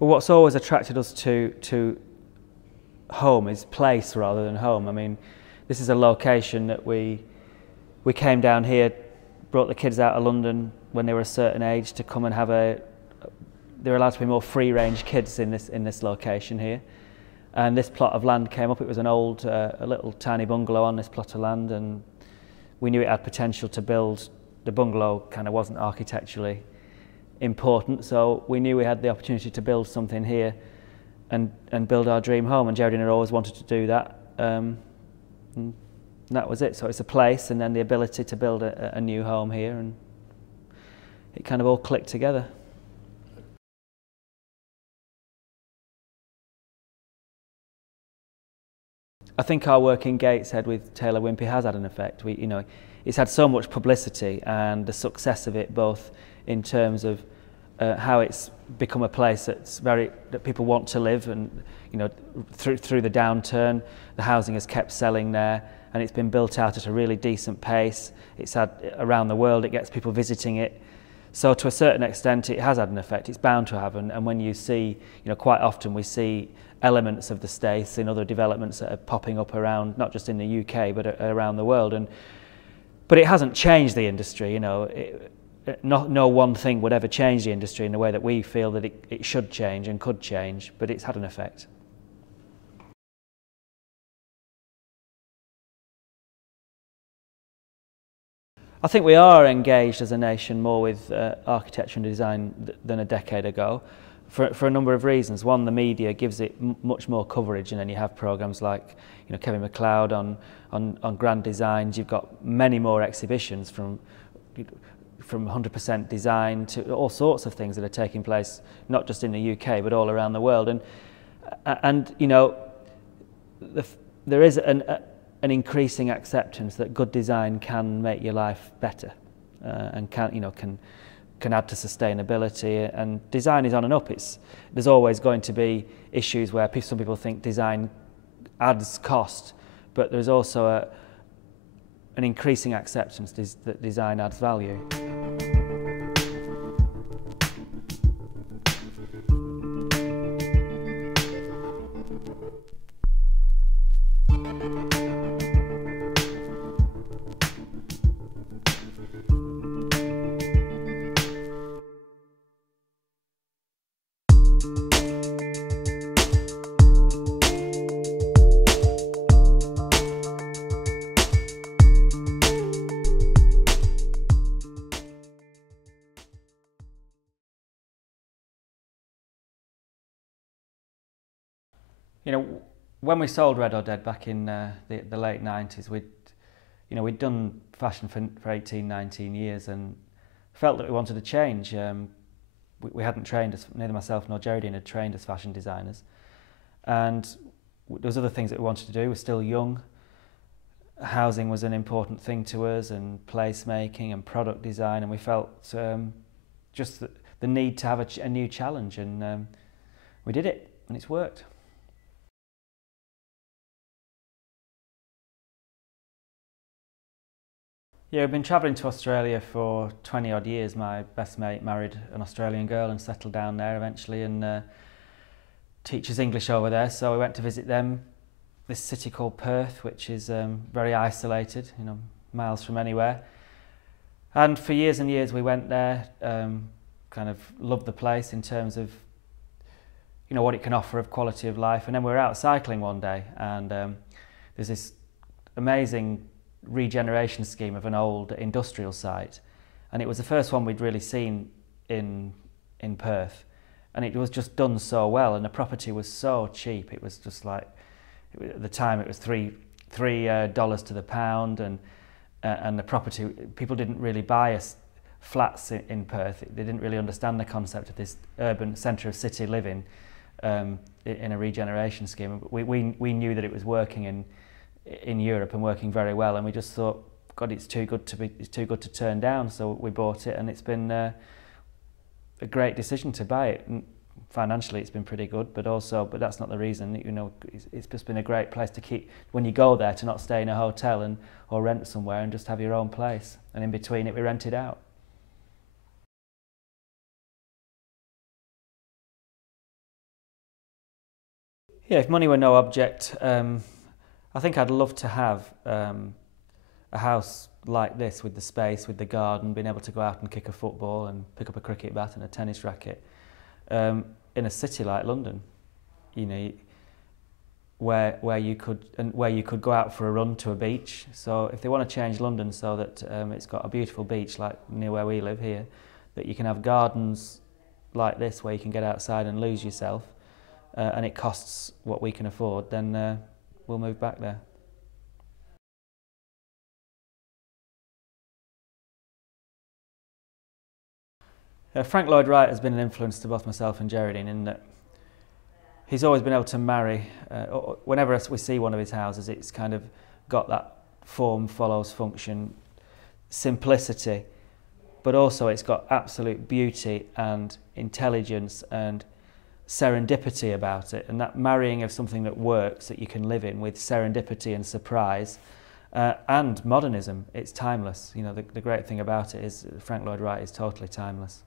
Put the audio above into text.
Well, what's always attracted us to home is place rather than home. I mean, this is a location that we came down here, brought the kids out of London when they were a certain age to come and have they're allowed to be more free-range kids in this location here. And this plot of land came up. It was an old, a little tiny bungalow on this plot of land, and we knew it had potential to build. The bungalow kind of wasn't architecturally important, so we knew we had the opportunity to build something here and build our dream home, and Geraldine had always wanted to do that, and that was it. So it's a place and then the ability to build a new home here, and it kind of all clicked together. I think our work in Gateshead with Taylor Wimpey has had an effect. It's had so much publicity, and the success of it, both in terms of how it's become a place that people want to live, and through the downturn, the housing has kept selling there, and it's been built out at a really decent pace. It's had around the world, it gets people visiting it. So to a certain extent, it has had an effect. It's bound to have, and when you see, quite often we see elements of the States in other developments that are popping up around, not just in the UK, but around the world. But it hasn't changed the industry. No one thing would ever change the industry in the way that we feel that it should change and could change, but it's had an effect. I think we are engaged as a nation more with architecture and design than a decade ago, for a number of reasons. One, the media gives it much more coverage, and then you have programmes like Kevin MacLeod on grand designs. You've got many more exhibitions from 100% design to all sorts of things that are taking place, not just in the UK but all around the world. And there is an increasing acceptance that good design can make your life better, and can add to sustainability, and design is on and up. There's always going to be issues where some people think design adds cost, but there's also an increasing acceptance that design adds value. When we sold Red or Dead back in the late 90s, we'd done fashion for 18, 19 years and felt that we wanted to change. We hadn't trained, neither myself nor Geraldine had trained as fashion designers. And there was other things that we wanted to do. We were still young. Housing was an important thing to us, and placemaking and product design, and we felt just the need to have a new challenge, and we did it, and it's worked. Yeah, I've been travelling to Australia for 20 odd years. My best mate married an Australian girl and settled down there eventually, and teaches English over there. So we went to visit them, this city called Perth, which is very isolated, miles from anywhere. And for years and years we went there, kind of loved the place in terms of what it can offer of quality of life. And then we were out cycling one day, and there's this amazing regeneration scheme of an old industrial site, and it was the first one we'd really seen in Perth, and it was just done so well, and the property was so cheap. It was just like, At the time, it was three dollars to the pound, and the property, people didn't really buy flats in Perth. They didn't really understand the concept of this urban centre of city living in a regeneration scheme. We knew that it was working in Europe and working very well, and we just thought, God, it's too good to turn down. So we bought it, and it's been a great decision to buy it. And financially, it's been pretty good, but that's not the reason. You know, it's just been a great place to keep when you go there, to not stay in a hotel or rent somewhere, and just have your own place. And in between it, we rent it out. Yeah, if money were no object, I think I'd love to have a house like this, with the space, with the garden, being able to go out and kick a football and pick up a cricket bat and a tennis racket in a city like London, you know, where you could go out for a run to a beach. So if they want to change London so that it's got a beautiful beach like near where we live here, that you can have gardens like this where you can get outside and lose yourself, and it costs what we can afford, then we'll move back there. Frank Lloyd Wright has been an influence to both myself and Geraldine, in that he's always been able to marry, whenever we see one of his houses, it's kind of got that form follows function, simplicity, but also it's got absolute beauty and intelligence and serendipity about it, and that marrying of something that works, that you can live in, with serendipity and surprise, and modernism. It's timeless. You know, the great thing about it is Frank Lloyd Wright is totally timeless.